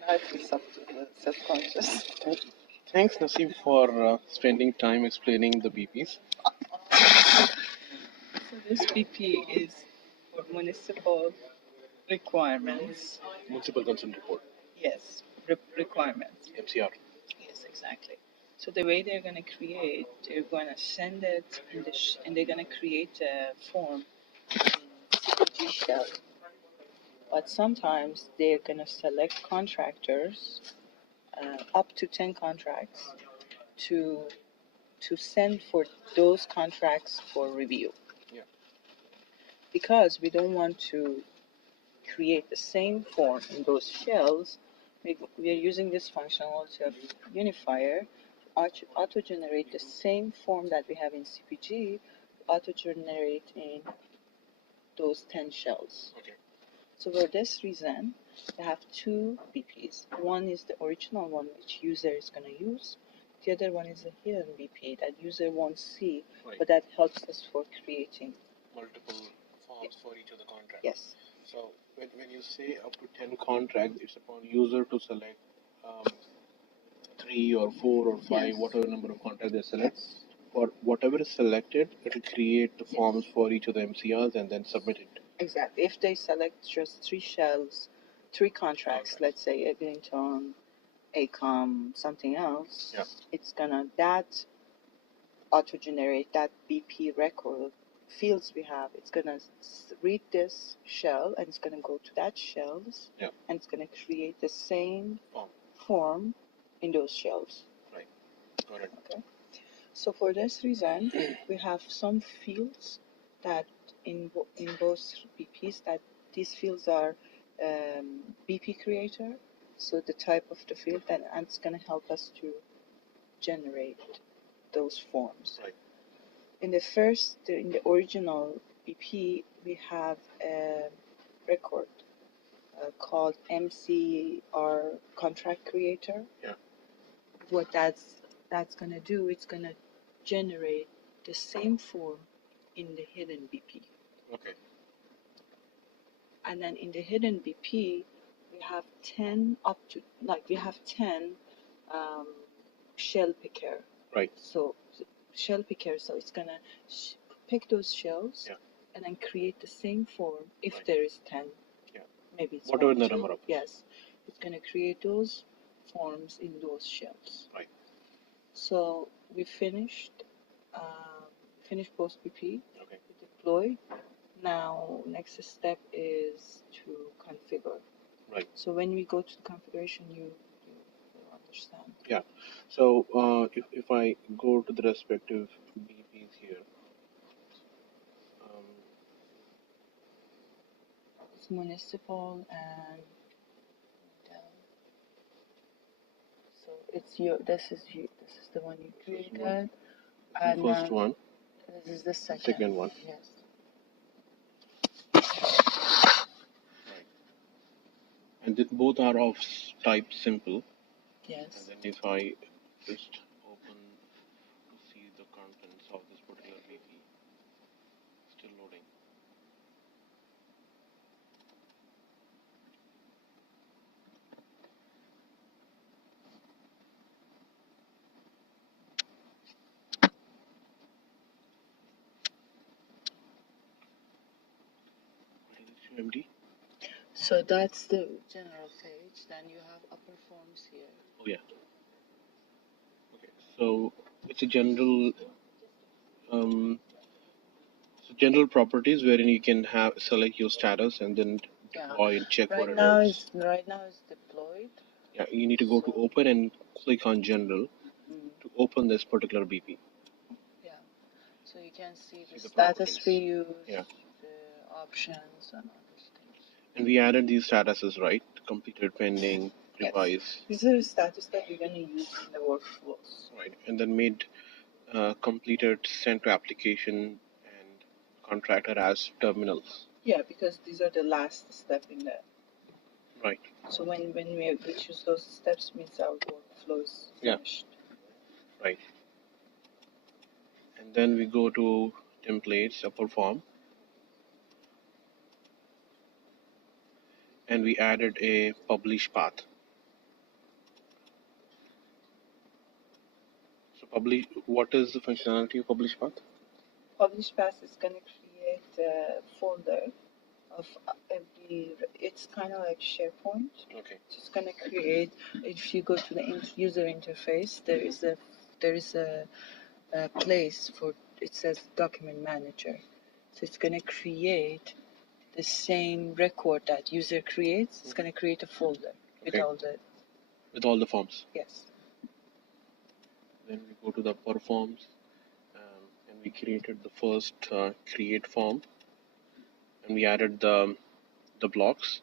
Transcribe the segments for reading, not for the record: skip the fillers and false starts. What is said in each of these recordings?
Now it's up to the subconscious. Thanks, Naseem, for spending time explaining the BPs. So this BP is for municipal requirements. Municipal Consent Report, Yes, requirements. MCR. Yes, exactly. So the way they're going to create, they're going to send it in the and they're going to create a form in CPG shell. But sometimes they're going to select contractors, up to 10 contracts, to send for those contracts for review. Yeah. Because we don't want to create the same form in those shells, we are using this functionality of Unifier to auto-generate the same form that we have in CPG, auto-generate in those 10 shells. Okay. So for this reason, we have two BPs. One is the original one, which user is going to use. The other one is a hidden BP that user won't see, Right. but that helps us for creating Multiple forms for each of the contracts. Yes. So when you say up to 10 contracts, it's upon user to select 3 or 4 or 5, Yes. whatever number of contracts they select. For whatever is selected, it will create the forms for each of the MCRs and then submit it. Exactly. If they select just 3 shells, 3 contracts, let's say Eglinton, ACOM, something else, Yeah. it's gonna that auto-generate that BP record fields we have. It's gonna read this shell and it's gonna go to that shells, Yeah. and it's gonna create the same form in those shells. Right. Got it. Okay. So for this reason, we have some fields that in both BPs that these fields are BP creator. So the type of the field, and it's going to help us to generate those forms. Right. In the original BP, we have a record called MCR contract creator. Yeah. What that's going to do, it's going to generate the same form in the hidden BP. Okay. And then in the hidden BP, we have 10 shell picker. Right. So shell picker, so it's going to pick those shells, yeah, and then create the same form if right, there is 10. Yeah. Maybe it's whatever the 2. number of. Yes. It's going to create those forms in those shells. Right. So we finished post BP. Okay. We deploy. Now next step is to configure. Right. So when we go to the configuration, you understand. Yeah. So if I go to the respective BPs here, it's municipal and so it's this is the one you created. And first one. This is the second one. Yes. Right. And then both are of type simple. Yes. And then if I just open to see the contents of this particular BP, still loading. MD. So that's the general page. Then you have upper forms here. Oh yeah. Okay. So it's a general general properties wherein you can have select your status and then deploy and check what it is. Right now it's deployed. Yeah, you need to go to open and click on general to open this particular BP. Yeah. So you can see the status we use, yeah, the options and all these things. And we added these statuses, right? Completed, pending, revise. Yes. These are the status that you're going to use in the workflows. Right. And then made completed, sent to application, and contractor as terminals. Yeah, because these are the last step in the. Right. So when we choose those steps, means our workflow is finished. Yeah. Right. And then we go to templates, upper form, and we added a publish path. publish. What is the functionality of publish path? Publish path is going to create a folder of every. It's kind of like SharePoint. Okay. So it's going to create. If you go to the user interface, there is a place for. It says document manager. So it's going to create the same record that user creates. It's going to create a folder with Okay. all the forms. yes. Then we go to the performs, and we created the first create form, and we added the blocks.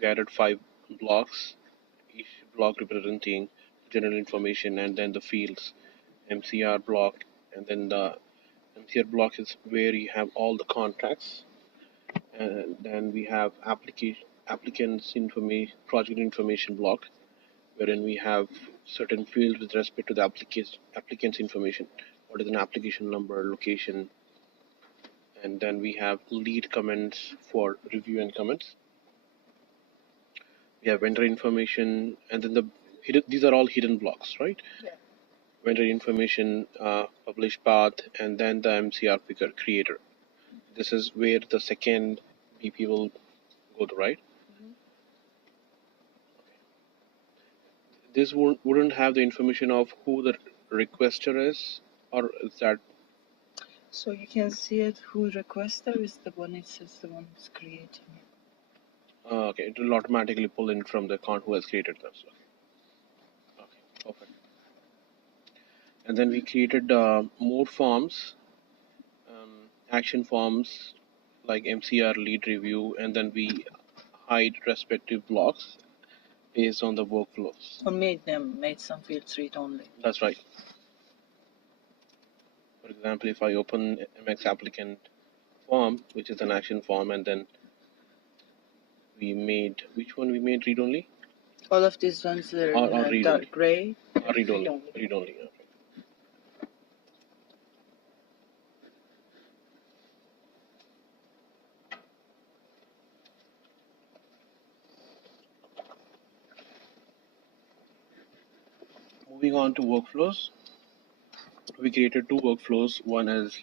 We added 5 blocks, each block representing general information, and then the fields, MCR block, and then the MCR block is where you have all the contracts, and then we have applicants information, project information block, wherein we have certain fields with respect to the applicant's information. What is an application number, location, and then we have lead comments for review and comments. We have vendor information, and then these are all hidden blocks, right? Yeah. Vendor information, publish path, and then the MCR picker creator. This is where the second BP will go to, right? Mm-hmm. This wouldn't have the information of who the requester is, or is that? So you can see it. Who requester is the one. It says the one who's creating it. Okay, it will automatically pull in from the account who has created this. Okay, perfect. And then we created more forms, action forms like MCR lead review, and then we hide respective blocks based on the workflows. Or made some fields read only. That's right. For example, if I open MX applicant form, which is an action form, and then we made, which one we made read only? All of these ones are dark gray. Read only. Read only. Okay. Moving on to workflows, we created 2 workflows. One is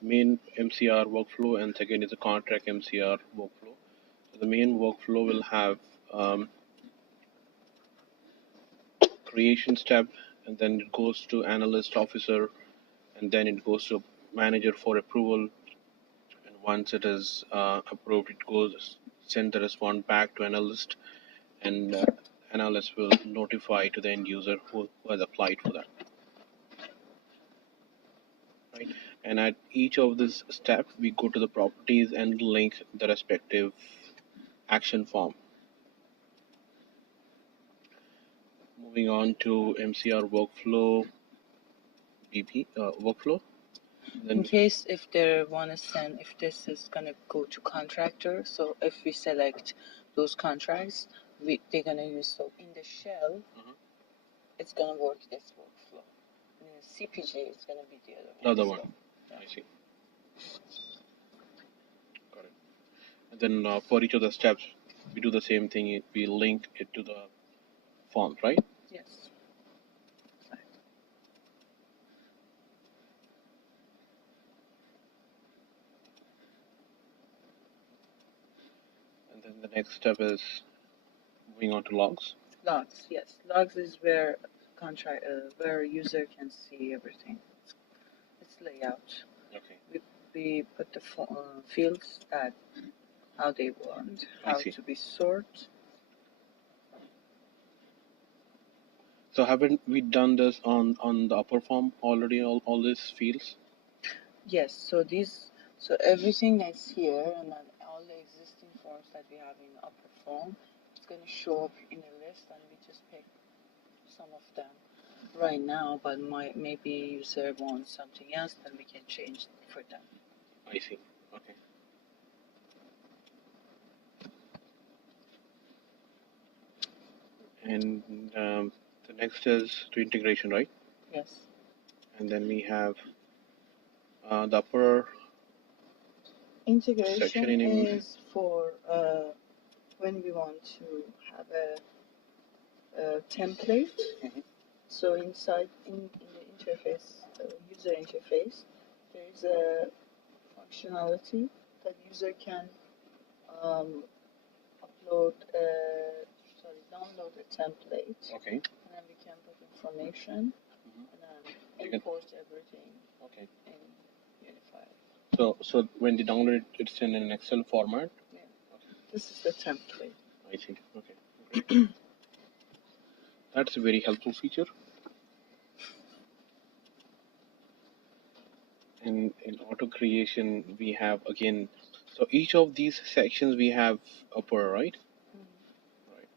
main MCR workflow, and second is a contract MCR workflow. So the main workflow will have creation step, and then it goes to analyst officer, and then it goes to manager for approval. And once it is approved, it goes send the response back to analyst, and analyst will notify to the end user who has applied for that. Right? And at each of this step, we go to the properties and link the respective action form. Moving on to MCR workflow BP workflow. Then in case if they want to send, if this is going to go to contractor, so if we select those contracts, they're going to use, so in the shell, it's going to work this workflow. And in the CPG, it's going to be the other one. Yeah. I see. Got it. And then for each of the steps, we do the same thing. We link it to the form, right? Yes. And then the next step is moving on to logs. Logs, yes. Logs is where where user can see everything. It's layout. Okay. We put the fields that how they want, how to be sorted. So haven't we done this on the upper form already? All these fields. Yes. So everything that's here and then all the existing forms that we have in the upper form, it's going to show up in a list, and we just pick some of them right now. But maybe user wants something else, then we can change for them. I see. Okay. And the next is to integration, right? Yes. And then we have the upper integration section is for when we want to have a template. So inside in the interface, user interface, there is a functionality that user can um, download a template, Okay. and then we can put information and then import everything Okay. in Unifier. So when they download it, it's in an Excel format. Yeah. Okay. This is the template. I see. Okay. Great. That's a very helpful feature. And in auto creation, we have again. So each of these sections we have upper, right? Right.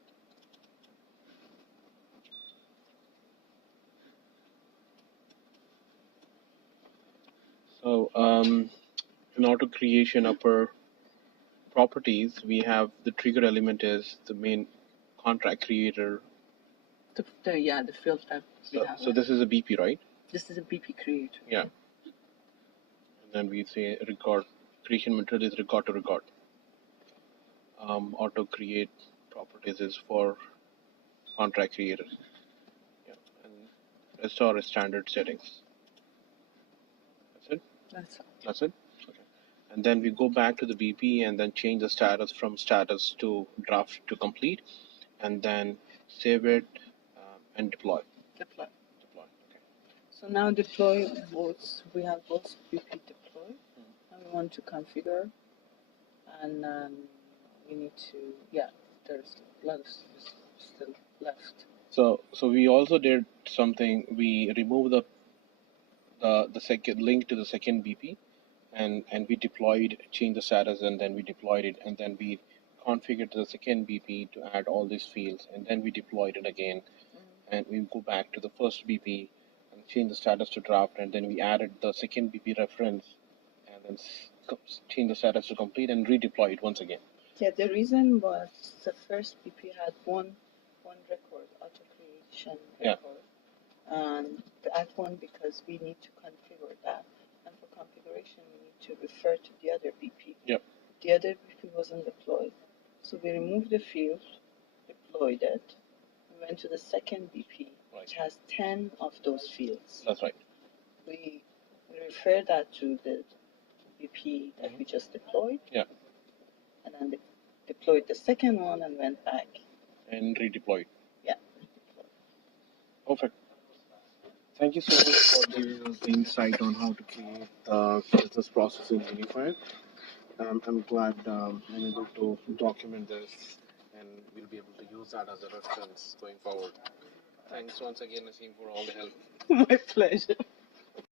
So in auto creation upper properties, we have the trigger element is the main contract creator. The field that we have. So this is a BP, right? This is a BP creator. Yeah. And then we say record creation method is record to record. Auto create properties is for contract creator. Yeah. And rest are standard settings. That's it. That's it. Okay. And then we go back to the BP and then change the status from status to draft to complete, and then save it and deploy. Deploy. Okay. So now deploy both. We have both BP deploy, and we want to configure, and we need to there's a lot of stuff still left. So we also did something. We removed the second link to the second BP, and we deployed, changed the status, and then we deployed it, and then we configured the second BP to add all these fields, and then we deployed it again, and we go back to the first BP and change the status to draft, and then we added the second BP reference, and then change the status to complete and redeploy it once again. Yeah, the reason was the first BP had one record, auto creation record, and that one because we need to configure that, and for configuration we need to refer to the other BP. Yep. The other BP wasn't deployed, so we removed the field, deployed it, we went to the second BP, which has 10 of those fields. That's right. We refer that to the BP that we just deployed. Yeah. And then deployed the second one and went back. And redeployed. Yeah. Perfect. Thank you so much for giving us the insight on how to create the business process in Unifier. I'm glad I'm able to document this, and we'll be able to use that as a reference going forward. Thanks once again, Naseem, for all the help. My pleasure.